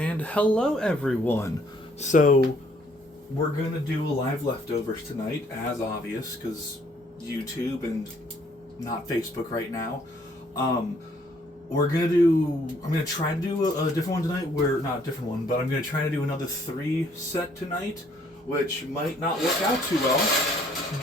And hello, everyone. So, we're going to do a live leftovers tonight, as obvious, because YouTube and not Facebook right now. I'm going to try to do a different one tonight, not a different one, but I'm going to try to do another 3 set tonight, which might not work out too well,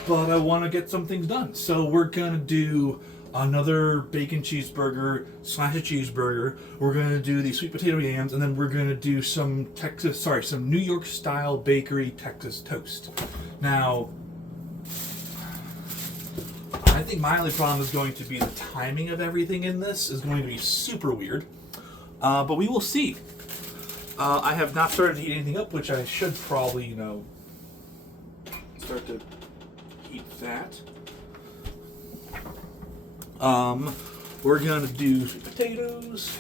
but I want to get some things done. So, we're going to do another bacon cheeseburger / a cheeseburger. We're going to do the sweet potato yams, and then we're going to do some New York style bakery Texas toast. Now, I think my only problem is going to be the timing of everything in this is going to be super weird, but we will see. I have not started to heat anything up, which I should probably, start to heat that. We're gonna do sweet potatoes.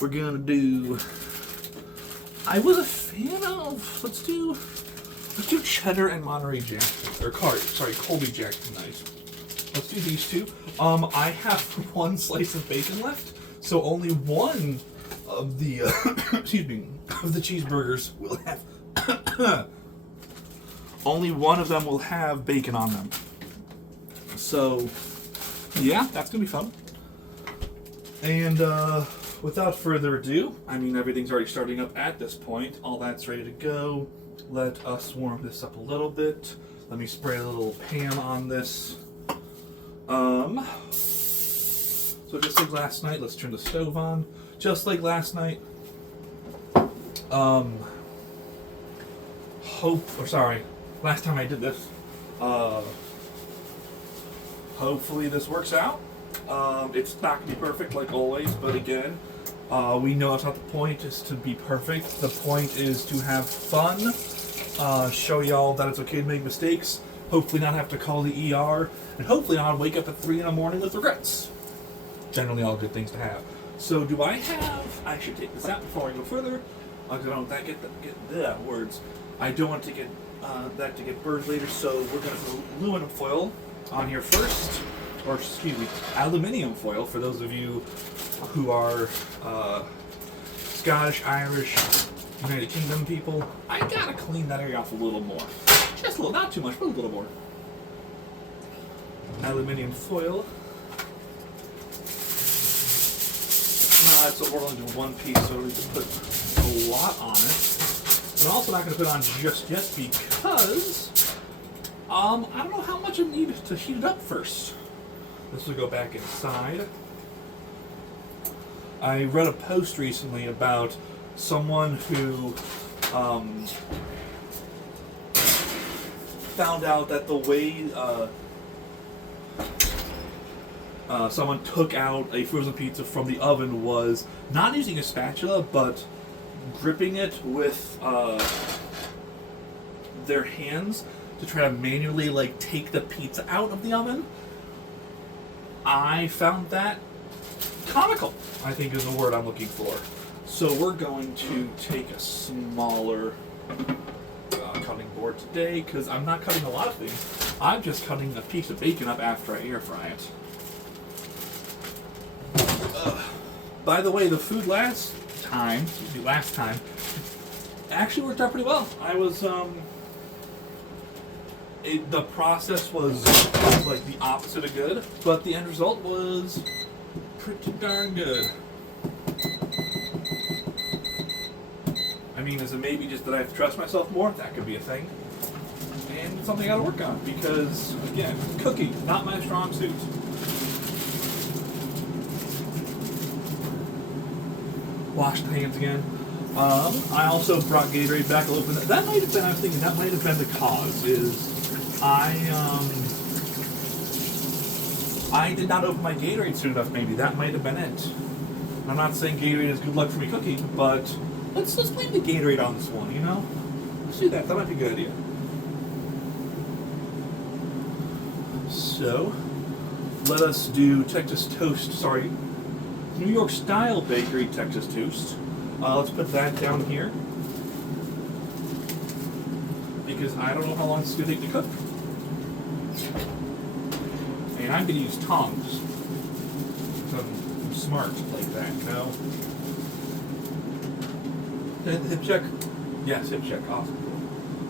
We're gonna do. I was a fan of. Let's do cheddar and Monterey Jack, Colby Jack tonight. Let's do these two. I have 1 slice of bacon left, so only one of the of the cheeseburgers will have. Only one of them will have bacon on them. So. Yeah, that's going to be fun. And without further ado, everything's already starting up at this point. All that's ready to go. Let us warm this up a little bit. Let me spray a little Pam on this. So just like last night, let's turn the stove on. Just like last night. Last time I did this. Hopefully this works out. It's not going to be perfect like always, but again, we know that's not the point, is to be perfect. The point is to have fun, show y'all that it's okay to make mistakes, hopefully not have to call the ER, and hopefully not wake up at 3 in the morning with regrets. Generally all good things to have. So I should take this out before I go further. I don't want that get words. I don't want to get that to get burned later, so we're going to put aluminum foil on here first, aluminium foil for those of you who are Scottish, Irish, United Kingdom people. I gotta clean that area off a little more. Just a little, not too much, but a little more. Aluminium foil. So we're only doing 1 piece, so we can put a lot on it. I'm also not going to put on just yet because I don't know how much I need to heat it up first. This will go back inside. I read a post recently about someone who found out that the way someone took out a frozen pizza from the oven was not using a spatula, but gripping it with their hands to try to manually take the pizza out of the oven. I found that comical, I think is the word I'm looking for. So we're going to take a smaller cutting board today, because I'm not cutting a lot of things. I'm just cutting a piece of bacon up after I air fry it. By the way, the food last time actually worked out pretty well. I was the process was like the opposite of good, but the end result was pretty darn good. Is it maybe just that I have to trust myself more? That could be a thing. And it's something I gotta work on because, again, cooking, not my strong suit. Wash the hands again. I also brought Gatorade back. I'll open that. That might have been the cause, is I did not open my Gatorade soon enough, maybe. That might have been it. I'm not saying Gatorade is good luck for me cooking, but let's blame the Gatorade on this one, Let's do that. That might be a good idea. So, let us do New York style bakery Texas toast. Let's put that down here, because I don't know how long it's going to take to cook. And I'm going to use tongs. So I'm smart like that, Okay, the hip check. Yes, hip check. Awesome.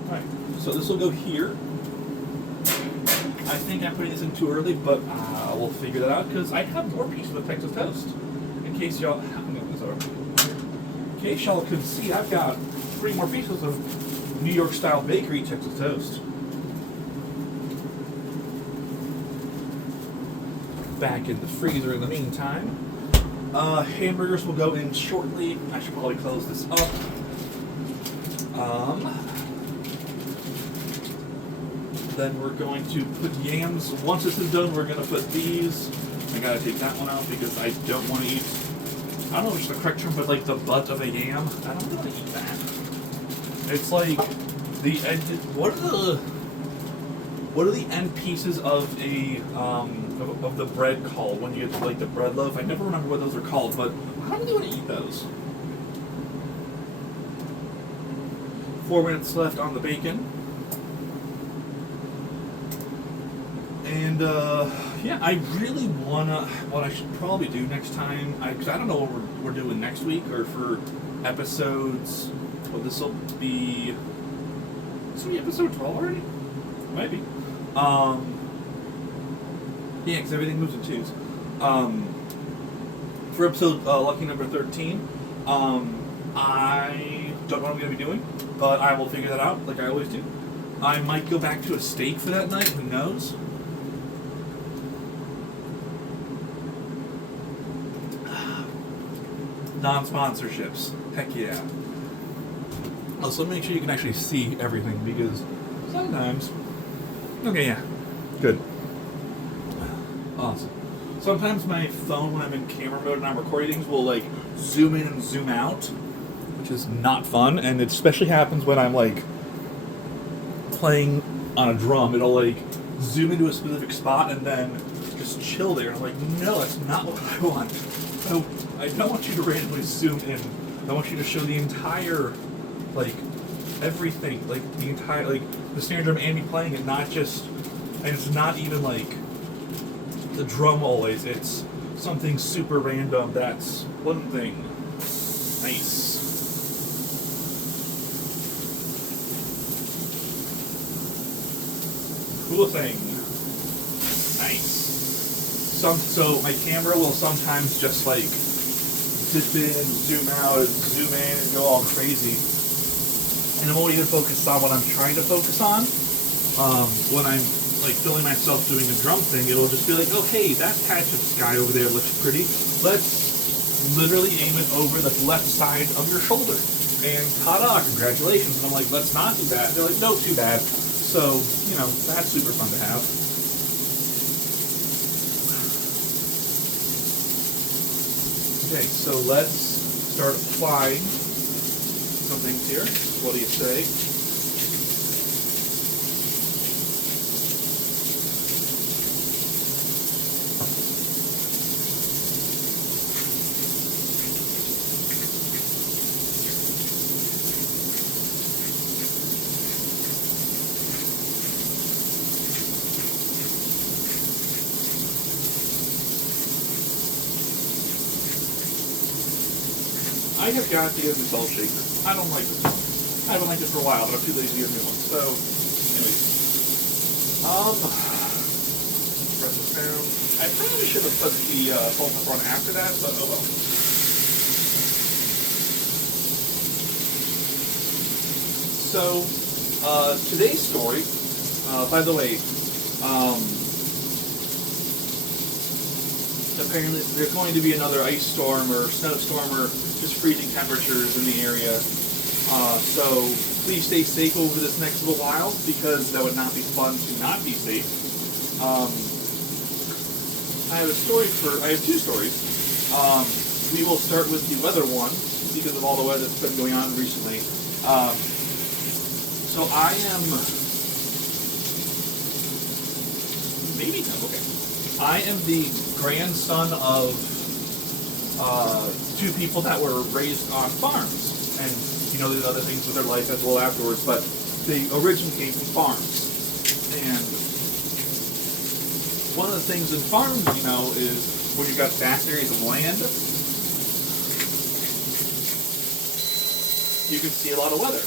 Alright, so this will go here. I think I'm putting this in too early, but we'll figure that out because I have more pieces of Texas toast. In case y'all, could see, I've got 3 more pieces of New York style bakery Texas toast. Back in the freezer in the meantime. Hamburgers will go in shortly. I should probably close this up. Then we're going to put yams. Once this is done, we're going to put these. I gotta take that one out because I don't want to eat, I don't know if it's the correct term, but like the butt of a yam. I don't want to eat that. It's like what are the end pieces of a of the bread called when you get to like the bread loaf? I never remember what those are called, but I don't really want to eat those. 4 minutes left on the bacon. And yeah, I really wanna. What I should probably do next time, because I don't know what we're doing next week or for episodes. Well, this will be episode 12 already. Maybe. Yeah, because everything moves in twos. For episode lucky number 13, I don't know what I'm gonna be doing, but I will figure that out like I always do. I might go back to a steak for that night. Who knows? Non-sponsorships. Heck yeah. Oh, so make sure you can actually see everything because sometimes... Okay, yeah. Good. Awesome. Sometimes my phone, when I'm in camera mode and I'm recording things, will like zoom in and zoom out, which is not fun, and it especially happens when I'm like playing on a drum. It'll like zoom into a specific spot and then just chill there. And I'm like, no, that's not what I want. I don't want you to randomly zoom in. I want you to show the entire, like, everything, like the entire, like the snare drum and me playing it, not just, and it's not even like the drum always. It's something super random. That's one thing. Nice. Cool thing. Nice. So my camera will sometimes just like dip in, zoom out, and zoom in, and go all crazy. And I won't even focus on what I'm trying to focus on. When I'm like filming myself doing a drum thing, it'll just be like, oh hey, that patch of sky over there looks pretty. Let's literally aim it over the left side of your shoulder. And ta-da, congratulations. And I'm like, let's not do that. They're like, no, too bad. So, you know, that's super fun to have. Okay, so let's start applying some things here. What do you say? I have got to get a new salt shaker. I don't like this one. I haven't liked it for a while, but I'm too lazy to get a new one. So, anyways. Press this down. I probably should have put the salt pepper on after that, but oh well. So, today's story, by the way, apparently there's going to be another ice storm or snowstorm or just freezing temperatures in the area. So please stay safe over this next little while because that would not be fun to not be safe. I have two stories. We will start with the weather one because of all the weather that's been going on recently. So I am I am the grandson of two people that were raised on farms. And, you know, there's other things with their life as well afterwards, but they originally came from farms. And one of the things in farms, you know, is when you've got vast areas of land, you can see a lot of weather.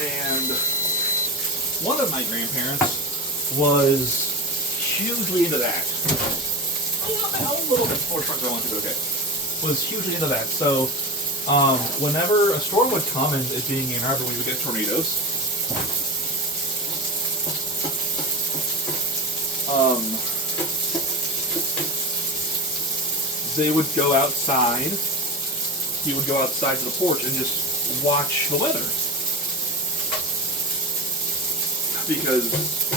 And one of my grandparents was hugely into that. A little bit more shrunk than I wanted to, okay. Was hugely into that. So, whenever a storm would come, and it being Ann Arbor, we would get tornadoes. They would go outside. He would go outside to the porch and just watch the weather. Because,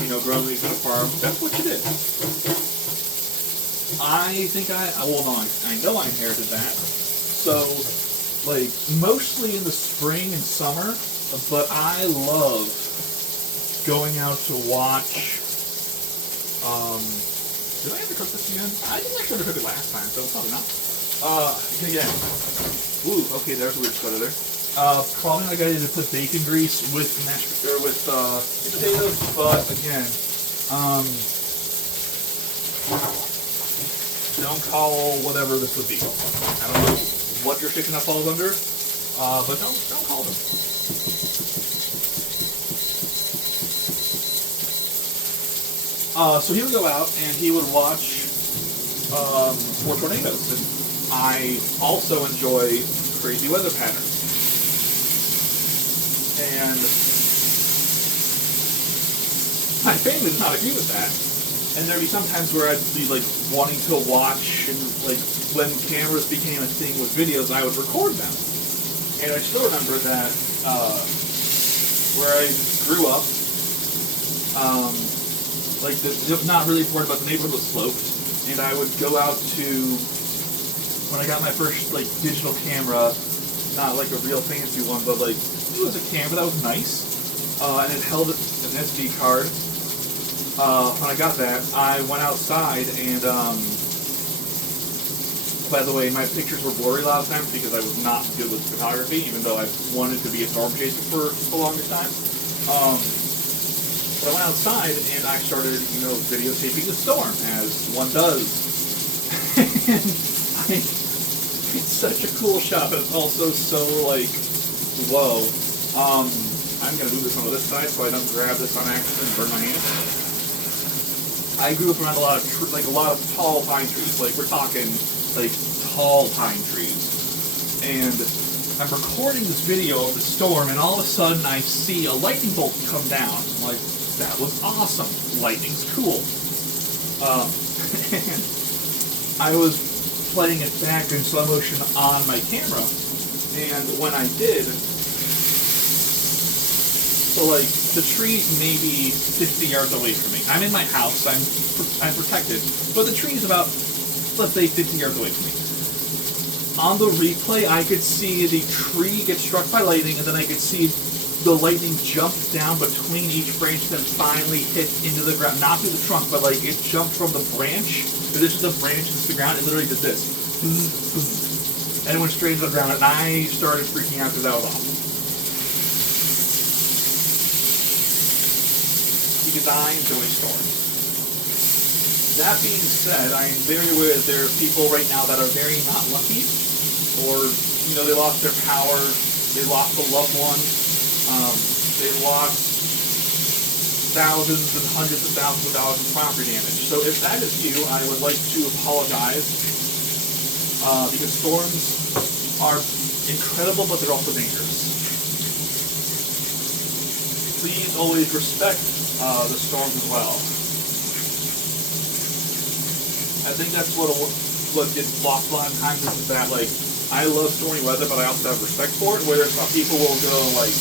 you know, growing up on a farm, that's what you did. I think I know I inherited that. So, like, mostly in the spring and summer, but I love going out to watch, did I ever cook this again? I didn't actually ever cook it last time, so probably not. Again. Ooh, okay, there's a weird stutter there. Probably not a good idea to put bacon grease with potatoes, but again, don't call whatever this would be. I don't know what jurisdiction that falls under, but don't call them. So he would go out and he would watch for tornadoes. And I also enjoy crazy weather patterns. And my family does not agree with that. And there'd be some times where I'd be like wanting to watch, and like when cameras became a thing with videos, I would record them. And I still remember that where I grew up, like not really important, but the neighborhood was sloped, and I would go out to, when I got my first like digital camera, not like a real fancy one, but like it was a camera that was nice, and it held an SD card. When I got that, I went outside and, by the way, my pictures were blurry a lot of times because I was not good with photography, even though I wanted to be a storm chaser for the longest time. But I went outside and I started, you know, videotaping the storm, as one does. And it's such a cool shot, but it's also so, like, whoa. I'm going to move this onto this side so I don't grab this on accident and burn my hand. I grew up around a lot of tall pine trees. Like, we're talking, like, tall pine trees. And I'm recording this video of the storm, and all of a sudden I see a lightning bolt come down. I'm like, that was awesome. Lightning's cool. And I was playing it back in slow motion on my camera. And when I did, so like, the tree's maybe 50 yards away from me. I'm in my house, I'm protected, but the tree's about, let's say, 50 yards away from me. On the replay, I could see the tree get struck by lightning, and then I could see the lightning jump down between each branch, then finally hit into the ground. Not through the trunk, but like, it jumped from the branch. This is the branch into the ground, it literally did this. And it went straight into the ground, and I started freaking out because that was awesome. Because I enjoy storms. That being said, I am very aware that there are people right now that are very not lucky, or, you know, they lost their power, they lost a loved one, they lost thousands and hundreds of thousands of dollars in property damage. So if that is you, I would like to apologize, because storms are incredible, but they're also dangerous. Please always respect the storms as well. I think that's what gets lost a lot of times, is that, like, I love stormy weather, but I also have respect for it, where some people will go, like,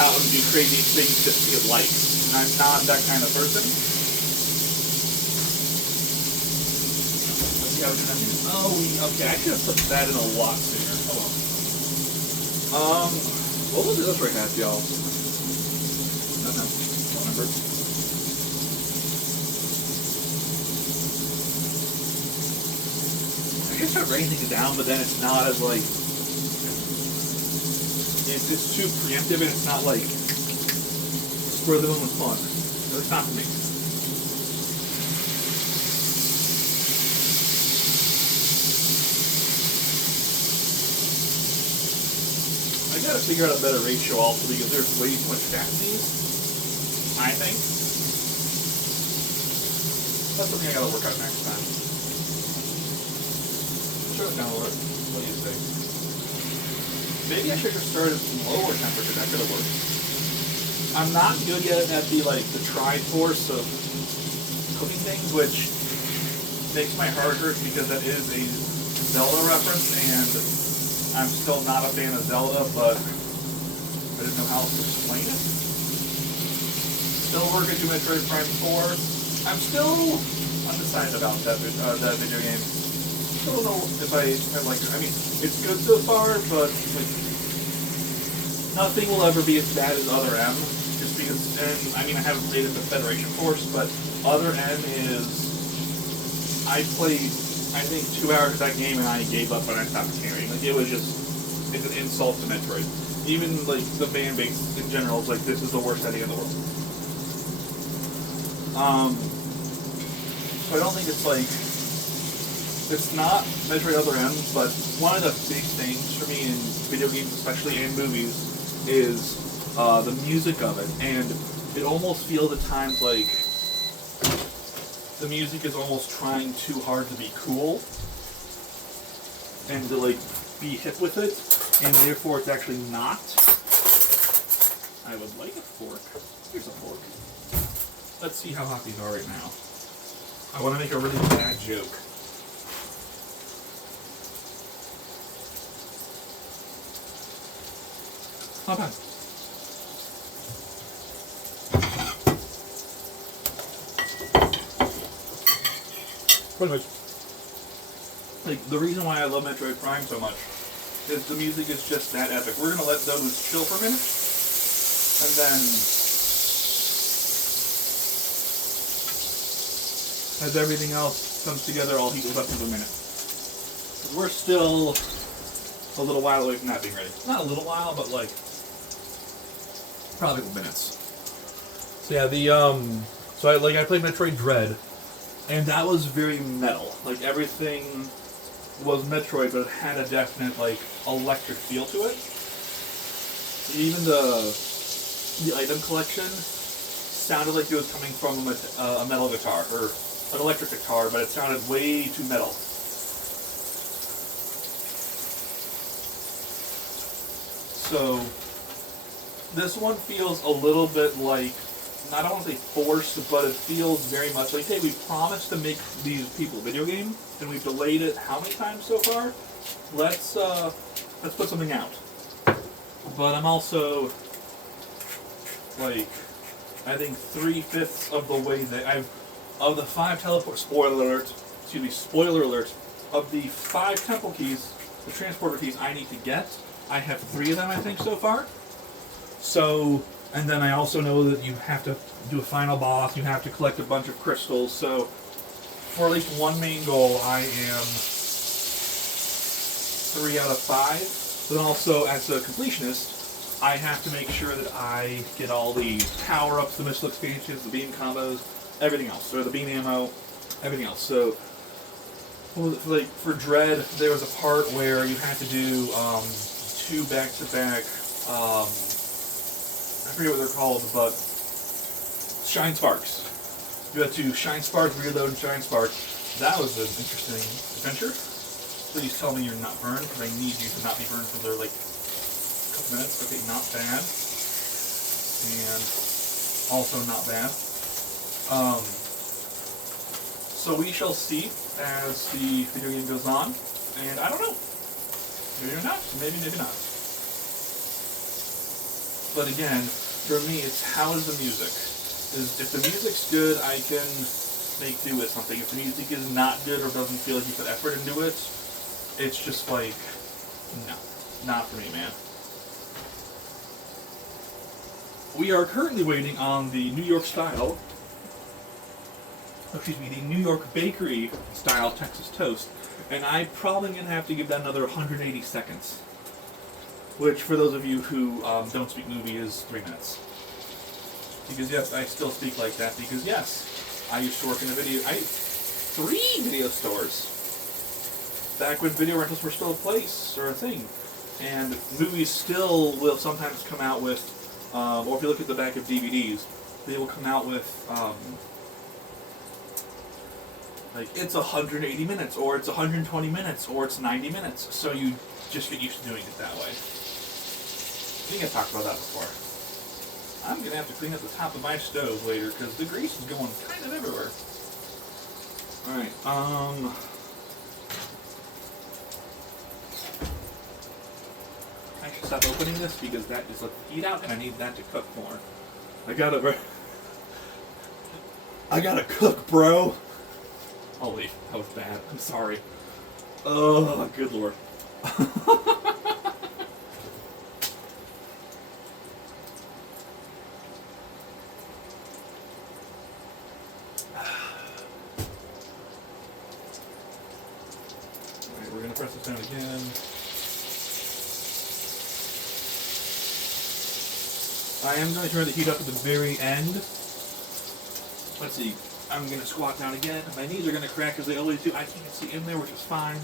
out and do crazy things just to get likes. And I'm not that kind of person. Let's see how we can do. Oh, okay, I should have put that in a lot sooner. Hold on. What was the illustrator hat, y'all? I don't know. Remember. I can start writing things down, but then it's not as like, it's too preemptive, and it's not like spur of the moment fun. So it's not for me. I gotta figure out a better ratio also because there's way too much fat in these, I think. That's something I gotta work out next time. Sure, it's gonna work. What do you think? Maybe I should just start at lower temperature. That could have worked. I'm not good yet at the Triforce of cooking things, which makes my heart hurt because that is a Zelda reference, and I'm still not a fan of Zelda, but I didn't know how else to explain it. Still working through Metroid Prime 4. I'm still undecided about that video game. Still don't know if I like it. I mean, it's good so far, but like nothing will ever be as bad as Other M. Just because, and I mean, I haven't played it the Federation Force, but Other M is. I played, I think, 2 hours of that game and I gave up when I stopped caring. Like, it was just, it's an insult to Metroid. Even, like, the fan base in general is like, this is the worst ending in the world. So I don't think it's like, it's not Metroid Other M, but one of the big things for me in video games, especially in movies, is the music of it. And it almost feels at times like the music is almost trying too hard to be cool and to like be hip with it, and therefore it's actually not. I would like a fork. Here's a fork. Let's see how hot these are right now. I want to make a really bad joke. Not bad. Pretty much. Like, the reason why I love Metroid Prime so much is the music is just that epic. We're going to let those chill for a minute, and then as everything else comes together, I'll heat those up in a minute. We're still a little while away from that being ready. Not a little while, but like probably a couple minutes. So yeah, so I played Metroid Dread, and that was very metal. Like, everything was Metroid, but it had a definite like electric feel to it. Even the item collection sounded like it was coming from a metal guitar or an electric guitar, but it sounded way too metal. So this one feels a little bit like, I don't want to say forced, but it feels very much like, hey, we promised to make these people a video game, and we've delayed it how many times so far? Let's put something out. But I'm also like, I think 3/5 of the way that of the 5 teleport, spoiler alert, of the 5 temple keys, the transporter keys I need to get, I have 3 of them, I think, so far. So, and then I also know that you have to do a final boss, you have to collect a bunch of crystals, so for at least one main goal, I am 3 out of 5. But also, as a completionist, I have to make sure that I get all the power-ups, the missile expansions, the beam combos, everything else. So the beam ammo, everything else. So, like, for Dread, there was a part where you had to do 2 back-to-back, I forget what they're called, but Shine Sparks. You had to Shine Spark, reload, and Shine Spark. That was an interesting adventure. Please tell me you're not burned, because I need you to not be burned for like a couple minutes. Okay, not bad. And also not bad. So we shall see as the video game goes on, and I don't know. Maybe not, maybe not. But again, for me, it's how is the music? If the music's good, I can make do with something. If the music is not good or doesn't feel like you put effort into it, it's just like, no, not for me, man. We are currently waiting on the New York Bakery style Texas toast, and I'm probably going to have to give that another 180 seconds. Which, for those of you who don't speak movie, is 3 minutes. Because yes, I still speak like that, because yes, I used to work in 3 video stores. Back when video rentals were still a place, or a thing. And movies still will sometimes come out with, or if you look at the back of DVDs, they will come out with, like, it's 180 minutes, or it's 120 minutes, or it's 90 minutes. So you just get used to doing it that way. I think I talked about that before. I'm going to have to clean up the top of my stove later, because the grease is going kind of everywhere. Alright, I should stop opening this because that just let the heat out and I need that to cook more. I gotta cook, bro! Holy, that was bad. I'm sorry. Oh, good lord. Alright, we're gonna press this down again. I am going to turn the heat up at the very end. Let's see. I'm going to squat down again. My knees are going to crack as they always do. I can't see in there, which is fine.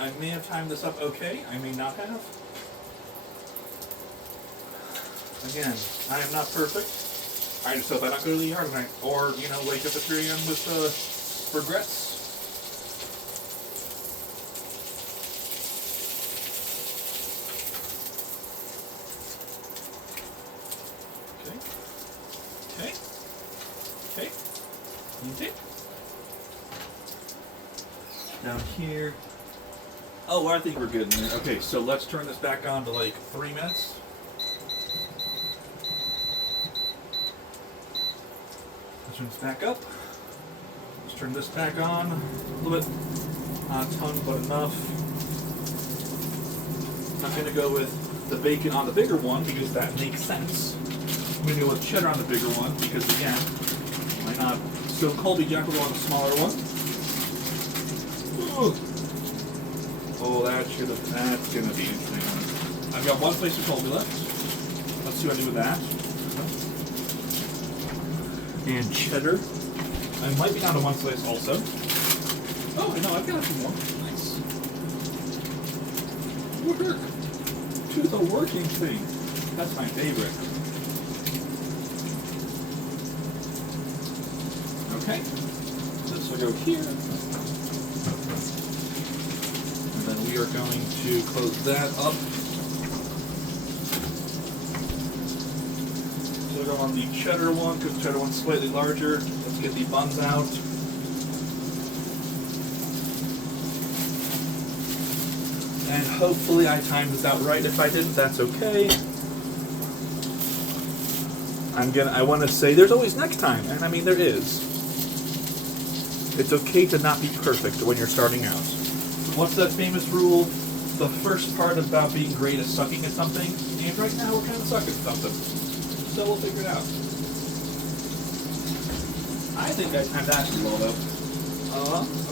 I may have timed this up okay. I may not have. Again, I am not perfect. I just hope I don't go to the yard tonight. Or, you know, wake up at 3 a.m. with regrets. Okay. Down here. Oh, I think we're good in there. Okay, so let's turn this back on to like 3 minutes. Let's turn this back up. Let's turn this back on. A little bit. Not a ton, but enough. I'm going to go with the bacon on the bigger one because that makes sense. I'm going to go with cheddar on the bigger one because, again, why not? So Colby Jack will go on the smaller one. Ooh. Oh, that's going to be interesting. I've got one place for Colby left. Let's see what I do with that. And cheddar. I might be down to one slice also. Oh, no, I've got a few more. Nice. Work. To the working thing. That's my favorite. Okay, this will go here, and then we are going to close that up. So we'll go on the cheddar one, because the cheddar one's slightly larger. Let's get the buns out. And hopefully I timed this out right. If I didn't, that's okay. I want to say there's always next time, and I mean there is. It's okay to not be perfect when you're starting out. What's that famous rule? The first part about being great is sucking at something, and right now we're kind of sucking at something. So we'll figure it out. I think I timed that pretty well, though.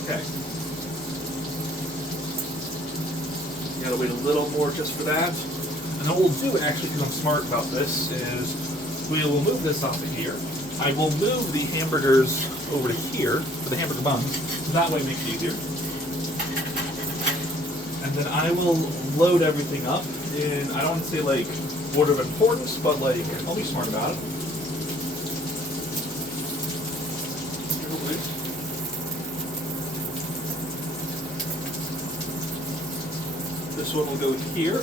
Okay. You gotta wait a little more just for that. And then what we'll do, actually, because I'm smart about this, is we will move this off of here. I will move the hamburgers over to here, for the hamburger buns. That way it makes it easier. And then I will load everything up in, I don't want to say like order of importance, but like, I'll be smart about it. This one will go here.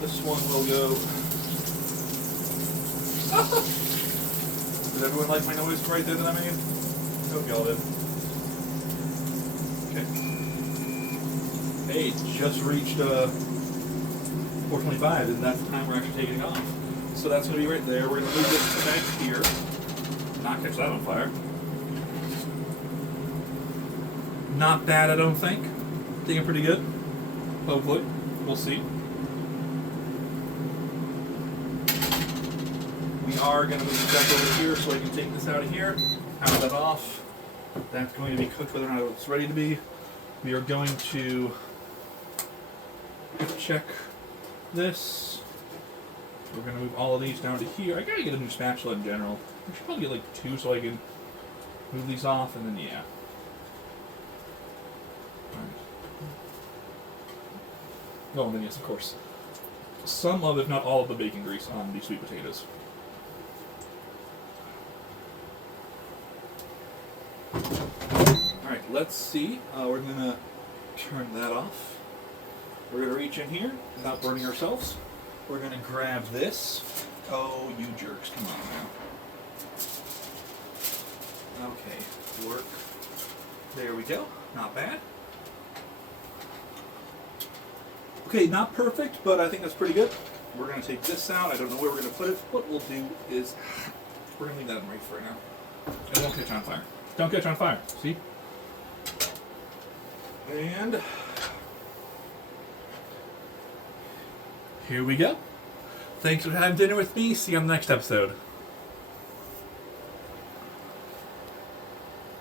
This one will go... Did everyone like my noise right there that I made? I hope y'all did. Okay. Hey, just reached 4:25, and that's the time we're actually taking off. So that's going to be right there. We're going to move this back here. Not catch that on fire. Not bad, I don't think. Thinking pretty good. Hopefully. We'll see. We are going to move it back over here so I can take this out of here. Pound that off. That's going to be cooked whether or not it's ready to be. We are going to check this. We're going to move all of these down to here. I gotta get a new spatula in general. I should probably get like 2 so I can move these off, and then yeah. Well, then yes, of course. Some of, if not all of the bacon grease on the sweet potatoes. Alright, let's see. We're going to turn that off. We're going to reach in here without burning ourselves. We're going to grab this. Oh, you jerks, come on now. Okay, work. There we go. Not bad. Okay, not perfect, but I think that's pretty good. We're going to take this out. I don't know where we're going to put it. What we'll do is we're going to leave that in right for now. It won't catch on fire. Don't catch on fire. See? And here we go. Thanks for having dinner with me. See you on the next episode.